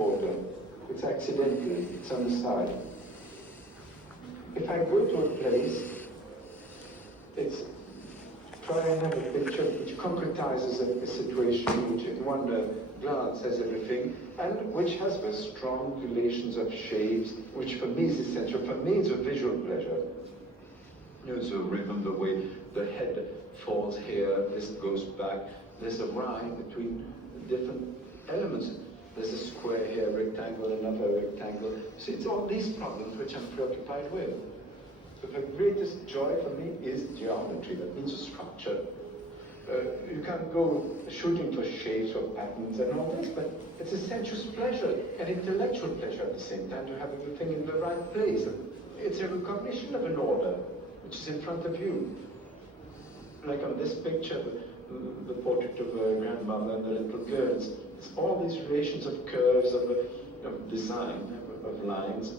border. It's accidental, it's on the side. If I go to a place, it's try and have a picture which concretizes a situation, which in one glance has everything, and which has very strong relations of shapes, which for me is essential. For me, it's a visual pleasure. You know, it's a rhythm, the way the head falls here, this goes back. There's a rhyme between different elements. There's a square here, rectangle, another rectangle. See, it's all these problems which I'm preoccupied with. So the greatest joy for me is geometry, that means a structure. You can't go shooting for shapes or patterns and all this, but it's a sensuous pleasure, an intellectual pleasure at the same time, to have everything in the right place. It's a recognition of an order, which is in front of you. Like on this picture, the portrait of a grandmother and the little girls. It's all these relations of curves, of design, of lines.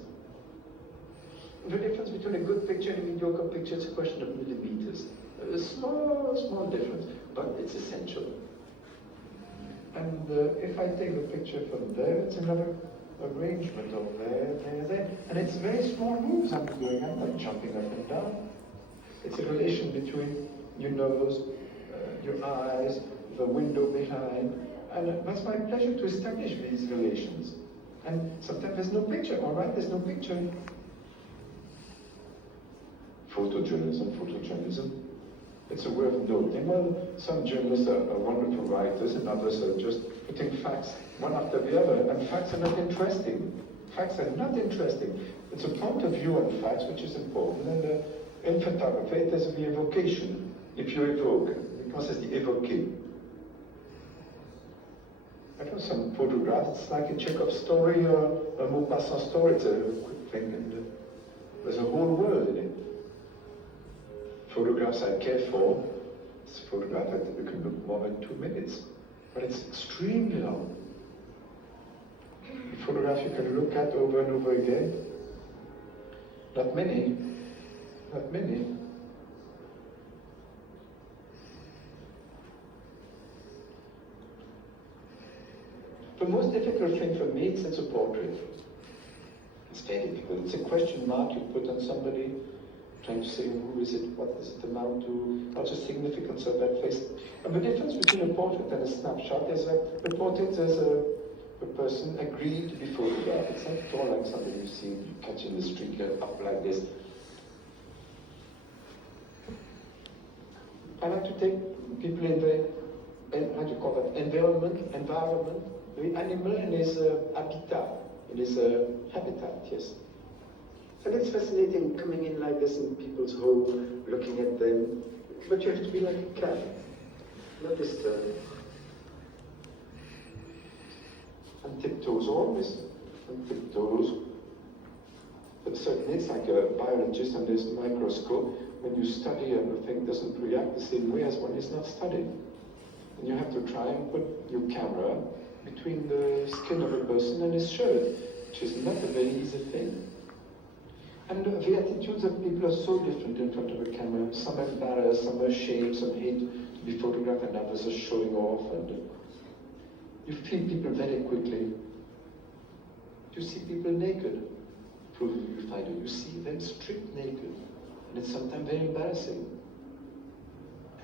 The difference between a good picture and a mediocre picture is a question of millimeters. A small, small difference, but it's essential. And if I take the picture from there, it's another arrangement of there. And it's very small moves I'm doing. I'm not jumping up and down. It's a relation between your nose, your eyes, the window behind. And that's my pleasure to establish these relations. And sometimes there's no picture. All right, there's no picture. Photojournalism. It's a way of noting. Well, some journalists are wonderful writers, and others are just putting facts one after the other, and facts are not interesting. Facts are not interesting. It's a point of view on facts which is important, and in photography there's the evocation. If you evoke, because it's the evoqué. I know some photographs, it's like a Chekhov story or a Maupassant story. It's a quick thing, and there's a whole world in it. Photographs I care for, it's a photograph that you can look more than 2 minutes, but it's extremely long. A photograph you can look at over and over again. Not many. The most difficult thing for me is a portrait. It's very difficult. It's a question mark you put on somebody, trying to say who is it, what does it amount to, what's the significance of that face. And the difference between a portrait and a snapshot is that the portrait is a person agreed to be photographed. It's not at all like somebody you see, you catch in the street, up like this. I like to take people in the, how do you call that, environment, the animal in his habitat, in his habitat, yes. And it's fascinating coming in like this in people's home, looking at them, but you have to be like a cat, not disturbed. And tiptoes, always, and tiptoes. But certainly it's like a biologist under his microscope. When you study and the thing doesn't react the same way as when it's not studied. And you have to try and put your camera between the skin of a person and his shirt, which is not a very easy thing. And the attitudes of people are so different in front of a camera. Some are embarrassed, some are ashamed, some hate to be photographed, and others are showing off. And you feel people very quickly. You see people naked. Proof you find it. You see them stripped naked. And it's sometimes very embarrassing.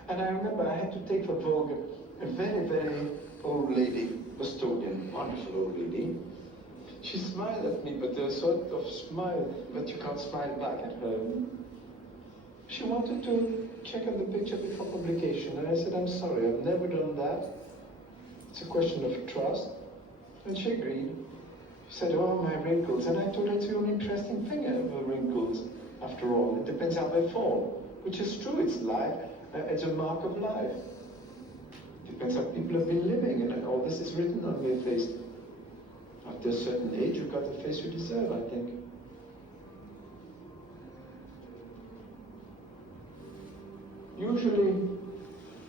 And I remember I had to take for Vogue a very, very old lady, Bostonian, wonderful old lady. She smiled at me, but a sort of smile that you can't smile back at her. She wanted to check on the picture before publication, and I said, I'm sorry, I've never done that. It's a question of trust. And she agreed. She said, oh, my wrinkles. And I told her it's the only interesting thing, the wrinkles. After all, it depends how they fall, which is true, it's life, it's a mark of life. It depends how people have been living, and all this is written on their face. After a certain age, you've got the face you deserve, I think. Usually,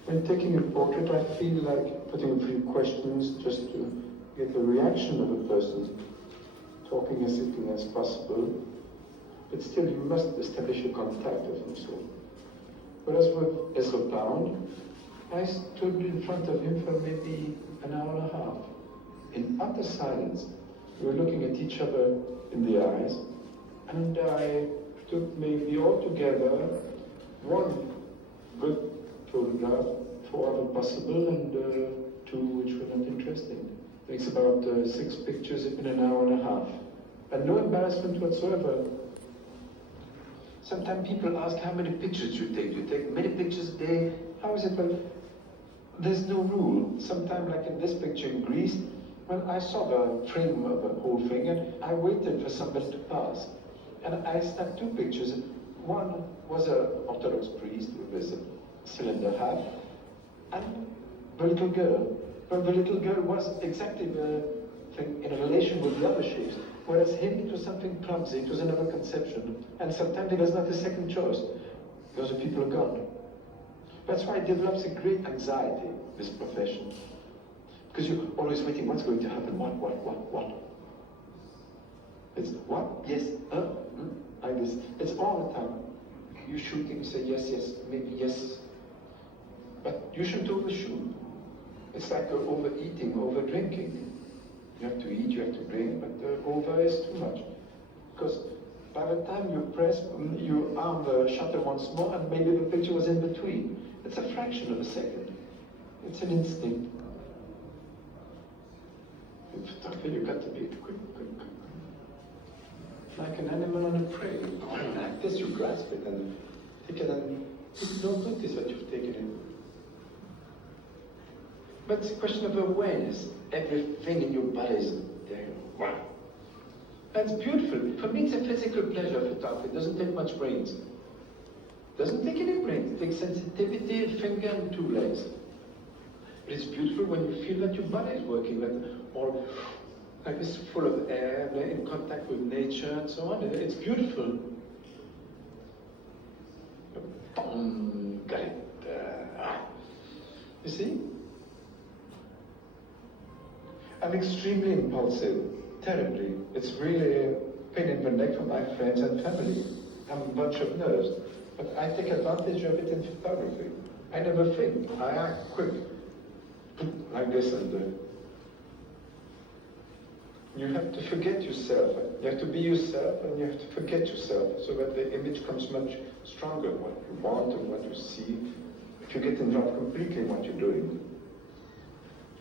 when taking a portrait, I feel like putting a few questions just to get the reaction of a person, talking as little as possible. But still, you must establish a contact of some sort. Whereas with Ezra Pound, I stood in front of him for maybe an hour and a half, in utter silence. We were looking at each other in the eyes, and I took maybe altogether one good photograph, 4 other possible, and 2 which were not interesting. Makes about 6 pictures in an hour and a half. And no embarrassment whatsoever. Sometimes people ask how many pictures you take. Do you take many pictures a day? How is it? Well, there's no rule. Sometimes, like in this picture in Greece, well, I saw the frame of the whole thing, and I waited for somebody to pass. And I snapped 2 pictures. One was an Orthodox priest with this cylinder hat, and the little girl. Well, the little girl was exactly the thing in relation with the other shapes, whereas him, it was something clumsy, it was another conception, and sometimes it was not a second choice, because the people are gone. That's why it develops a great anxiety, this profession. Because you're always waiting, what's going to happen, what? It's what, yes, like this. It's all the time. You shooting, you say yes, maybe yes. But you shouldn't overshoot. It's like overeating, overdrinking. You have to eat, you have to drink, but over is too much. Because by the time you press, you arm the shutter once more, and maybe the picture was in between. It's a fraction of a second. It's an instinct. In photography, you've got to be quick. Like an animal on a prey. Like this, you grasp it and take it, and you don't notice that you've taken it. But it's a question of awareness. Everything in your body is there. Wow. That's beautiful. For me, it's a physical pleasure, photography. It doesn't take much brains. It doesn't take any brains. It takes sensitivity, a finger, and 2 legs. But it's beautiful when you feel that your body is working, or like this, full of air, in contact with nature, and so on. It's beautiful. Boom, got it. You see? I'm extremely impulsive, terribly. It's really a pain in the neck for my friends and family. I'm a bunch of nerves, but I take advantage of it in photography. I never think, I act quick, like this, and you have to forget yourself. You have to be yourself, and you have to forget yourself, so that the image comes much stronger, what you want and what you see. If you get involved completely in what you're doing.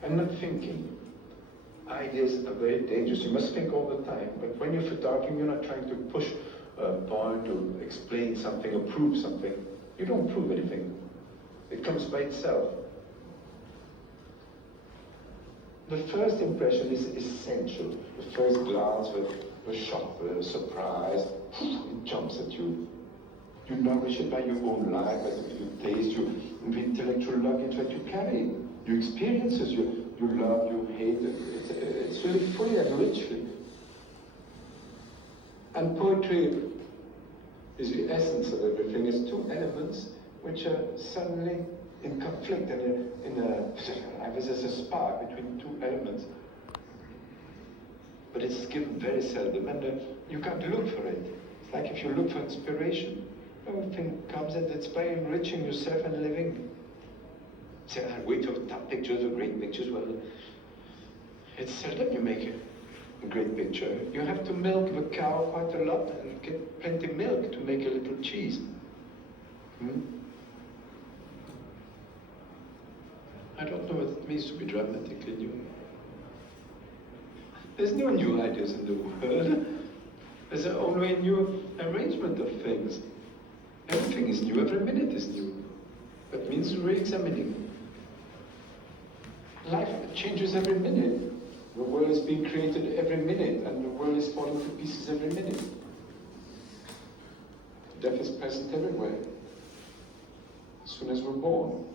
I'm not thinking. Ideas are very dangerous. You must think all the time. But when you're photographing, you're not trying to push a point or explain something or prove something. You don't prove anything. It comes by itself. The first impression is essential. The first glance, the shock, the surprise, it jumps at you. You nourish it by your own life, by your taste, the intellectual luggage that you carry, your experiences, your love, your hate. It's really fully and richly. And poetry is the essence of everything. It's 2 elements which are suddenly in conflict, and there's a spark between 2 elements. But it's given very seldom, and you can't look for it. It's like if you look for inspiration. Everything comes, and it's by enriching yourself and living. Say, I'll wait for top pictures or great pictures. Well, it's seldom you make a great picture. You have to milk the cow quite a lot and get plenty of milk to make a little cheese. I don't know what it means to be dramatically new. There's no new ideas in the world. There's only a new arrangement of things. Everything is new, every minute is new. That means re-examining. Life changes every minute. The world is being created every minute, and the world is falling to pieces every minute. Death is present everywhere, as soon as we're born.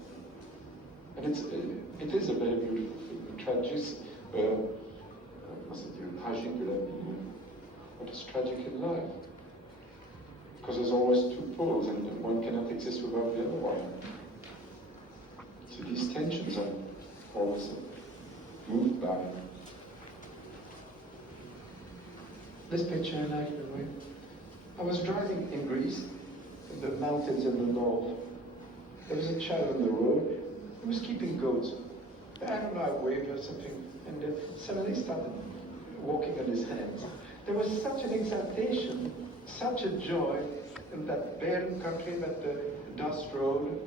And it is a very beautiful thing. The tragic de la vie. What is tragic in life? Because there's always 2 poles, and one cannot exist without the other one. So these tensions are always moved by. This picture I like, the way. I was driving in Greece, in the mountains in the north. There was a child on the road who was keeping goats. I don't know, I waved or something, and suddenly started walking on his hands. There was such an exaltation, such a joy in that barren country, that dust road.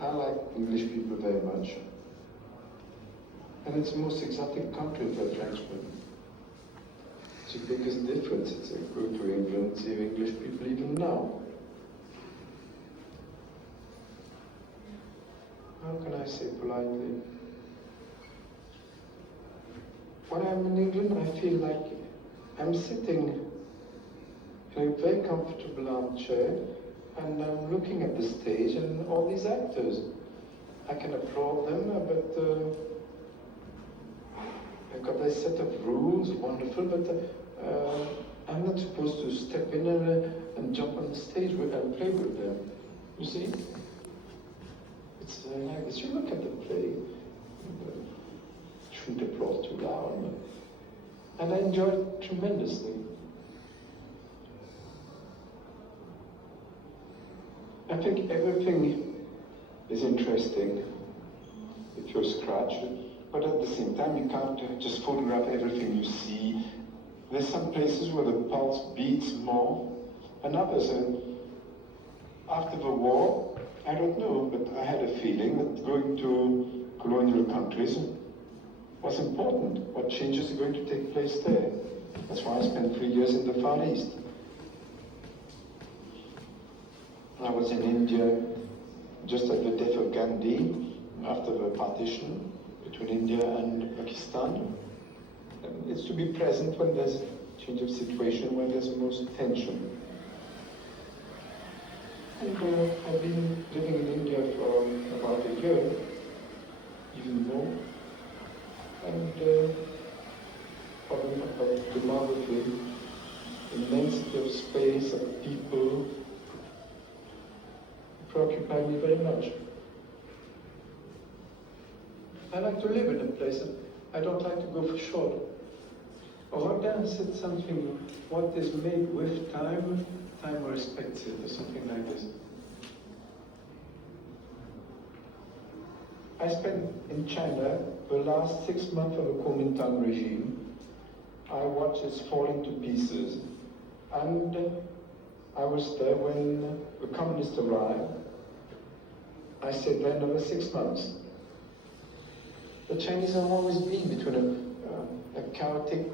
I like English people very much. And it's the most exotic country for a Frenchman. It's the biggest difference. It's a go to England, see English people even now. How can I say politely? When I'm in England, I feel like I'm sitting in a very comfortable armchair and I'm looking at the stage and all these actors. I can applaud them, but I've got a set of rules, wonderful, but I'm not supposed to step in and jump on the stage and play with them. You see? It's like this. You look at the play, shouldn't applaud too loud, and I enjoy it tremendously. I think everything is interesting if you're scratched, but at the same time you can't just photograph everything you see. There's some places where the pulse beats more, and others. After the war, I don't know, but I had a feeling that going to colonial countries was important. What changes are going to take place there? That's why I spent 3 years in the Far East. I was in India just at the death of Gandhi, after the partition between India and Pakistan. And it's to be present when there's a change of situation, when there's most tension. And I've been living in India for about a year, even more. And problem of demography, immensity of space, of people, preoccupy me very much. I like to live in a place, and I don't like to go for short. Rodin said something, what is made with time, time respects it, or something like this. I spent in China the last 6 months of the Kuomintang regime. I watched it fall into pieces, and I was there when the communists arrived. I stayed there another 6 months. The Chinese have always been between a chaotic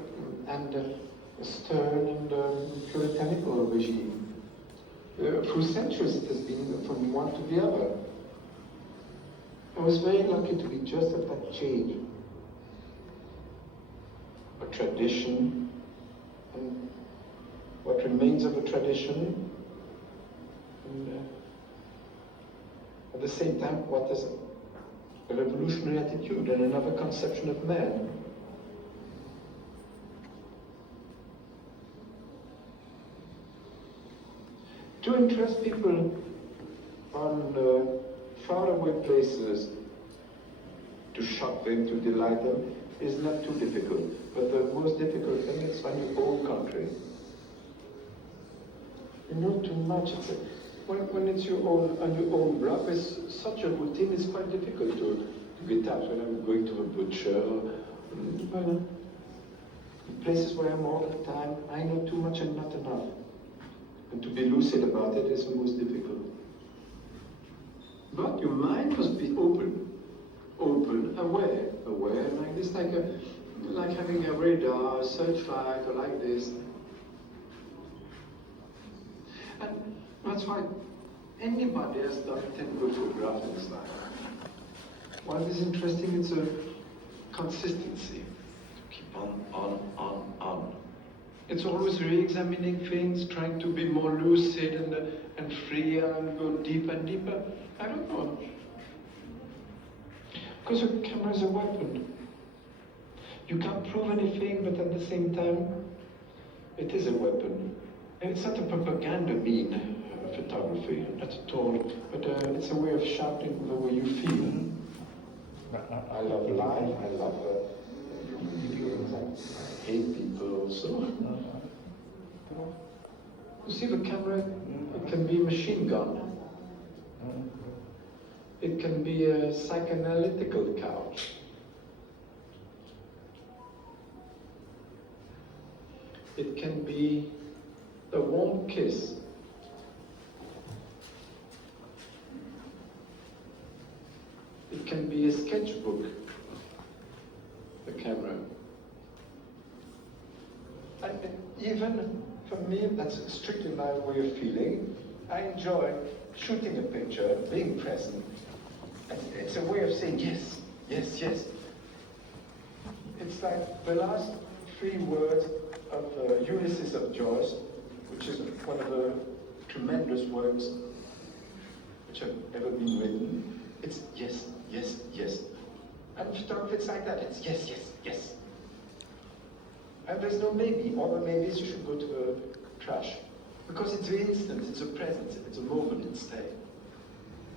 and a stern and puritanical regime. Through centuries it has been from one to the other. I was very lucky to be just at that change. A tradition, and what remains of a tradition, and at the same time, what is a revolutionary attitude and another conception of man. To interest people on faraway places, to shock them, to delight them, is not too difficult. But the most difficult thing is when your own country. You know too much. When it's your own, on your own block, it's such a routine, it's quite difficult to get out. When I'm going to a butcher, well, places where I'm all the time, I know too much and not enough. And to be lucid about it is the most difficult. But your mind must be open, aware, like this, like having a radar, a searchlight, or like this. And that's why anybody has done 10 good photographs in his life. What is interesting, it's a consistency. To keep on. It's always re-examining things, trying to be more lucid and freer and go deeper and deeper. I don't know. Because a camera is a weapon. You can't prove anything, but at the same time, it is a weapon. And it's not a propaganda mean photography, not at all, but it's a way of shouting the way you feel. I love life, I love feelings, I hate people also. You see, the camera, it can be a machine gun. It can be a psychoanalytical couch. It can be a warm kiss. It can be a sketchbook, the camera. And even for me, that's strictly my way of feeling. I enjoy shooting a picture, being present. And it's a way of saying yes, yes, yes. It's like the last 3 words of Ulysses of Joyce, which is one of the tremendous works which have ever been written. It's yes, yes, yes. And photography, it's like that. It's yes, yes, yes. And there's no maybe. All the maybes you should go to the trash. Because it's the instant, it's a presence, it's a moment, it's there.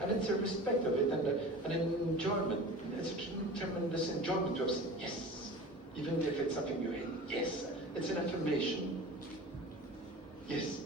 And it's a respect of it and an enjoyment. It's a tremendous enjoyment to have said yes. Even if it's something you hate, yes. It's an affirmation. Yes.